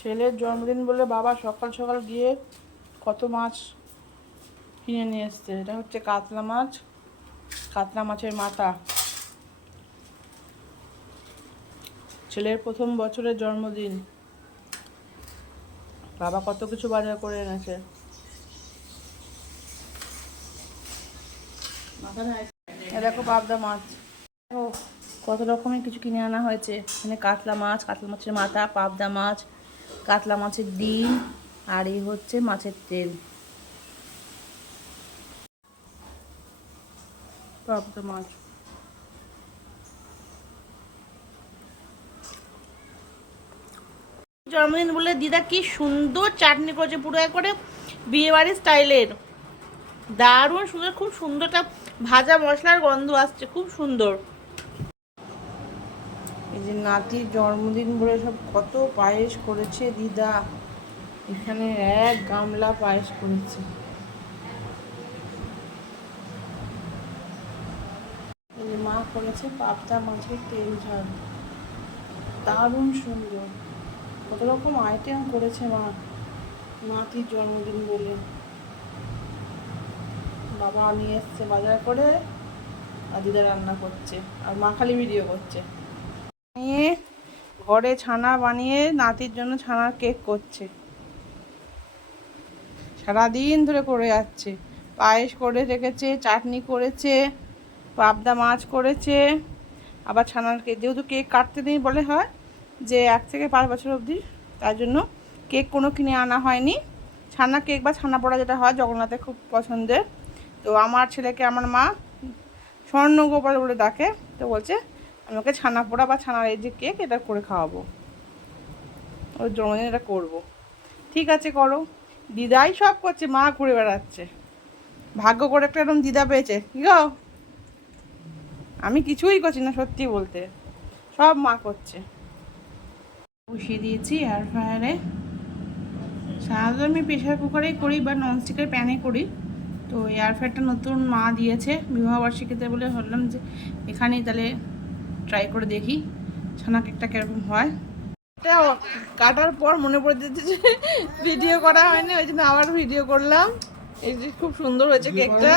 ছেলের জন্মদিন বলে বাবা সকাল সকাল গিয়ে কত মাছ কিনে নিয়ে এসছে। এটা হচ্ছে কাতলা মাছ, কাতলা মাছের মাথা। ছেলের প্রথম বছরের জন্মদিন, বাবা কত কিছু বাজার করে এনেছে। দেখো পাবদা মাছ, ও কত রকমের কিছু কিনে আনা হয়েছে। এখানে কাতলা মাছ, কাতলা মাছের মাথা, পাবদা মাছ, কাতলা মাছের ডিম, আর এই হচ্ছে মাছের তেল। পাবদা মাছ জন্মদিন বলে দিদা কি সুন্দর চাটনি করেছে, পুরো একবারে বিয়ে বাড়ির স্টাইলের, দারুণ সুন্দর, খুব সুন্দরটা ভাজা মশলার গন্ধ আসছে, খুব সুন্দর। এই যে নাতির জন্মদিন বলে সব কত পায়েস করেছে দিদা, এখানে এক গামলা পায়েস করেছে। এই যে মা করেছে পাবদা মাছের তেল ঝাল, দারুণ সুন্দর। কত রকম আইটেম করেছে মা নাতির জন্মদিন বলে। বাবা নিয়ে এসছে বাজার করে, আর দিদা রান্না করছে, আর মা খালি ভিডিও করছে। নিয়ে ঘরে ছানা বানিয়ে নাতির জন্য ছানার কেক করছে, সারাদিন ধরে করে যাচ্ছে। পায়েস করে রেখেছে, চাটনি করেছে, পাবদা মাছ করেছে, আবার ছানার কেক, যেহেতু কেক কাটতে নেই বলে হয় যে 1 থেকে 5 বছর অবধি, তার জন্য কেক কোনো কিনে আনা হয়নি। ছানা কেক বা ছানা পোড়া যেটা হয় জগন্নাথের খুব পছন্দের, তো আমার ছেলেকে আমার মা স্বর্ণগোপাল বলে ডাকে, তো বলছে আমাকে ছানা পোড়া বা ছানার এই যে কেক এটা করে খাওয়াবো, ওর জন্মদিন এটা করবো। ঠিক আছে করো, দিদাই সব করছে, মা ঘুরে বেড়াচ্ছে। ভাগ্য করে একটা এরকম দিদা পেয়েছে কি গো, আমি কিছুই করছি না, সত্যি বলতে সব মা করছে। বসিয়ে দিয়েছি এয়ার ফ্রায়ারে। সাধারণত আমি প্রেশার কুকারেই করি বা ননস্টিকের প্যানে করি, তো এয়ার ফ্রায়ারটা নতুন মা দিয়েছে বিবাহবার্ষিকীতে বলে ভাবলাম যে এখানেই তাহলে ট্রাই করে দেখি ছানা কেকটা কীরকম হয়। এটা কাটার পর মনে পড়ে যেতে যে ভিডিও করা হয়নি, ওই জন্য আবার ভিডিও করলাম। এই যে খুব সুন্দর হয়েছে কেকটা।